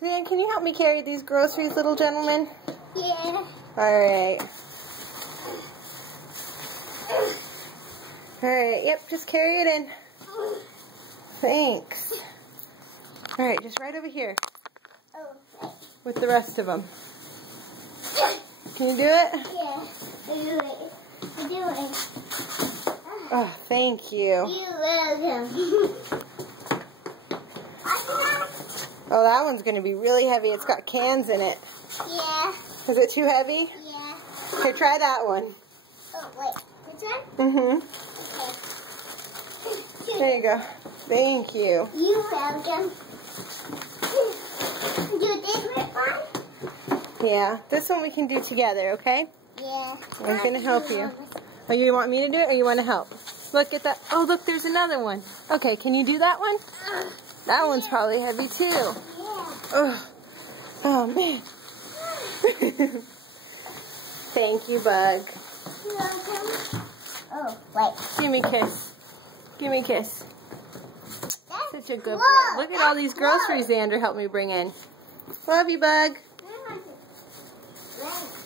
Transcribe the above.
Then can you help me carry these groceries, little gentleman? Yeah. Alright. Alright, yep, just carry it in. Thanks. Alright, just right over here. Oh. With the rest of them. Can you do it? Yeah. I do it. I do it. Oh, thank you. You're welcome. Oh, that one's going to be really heavy. It's got cans in it. Yeah. Is it too heavy? Yeah. Okay, try that one. Oh, wait. This one? Mm-hmm. Okay. There you go. Thank you. You're welcome. You did it one? Yeah, this one we can do together, okay? Yeah. I'm going to help you. Oh, you want me to do it or you want to help? Look at that. Oh, look, there's another one. Okay, can you do that one? That one's probably heavy too. Yeah. Oh, oh man. Thank you, Bug. You're welcome. Oh, wait. Give me a kiss. Give me a kiss. That's Such a good boy. whoa, Look at all these groceries Xander helped me bring in. Love you, Bug. Whoa.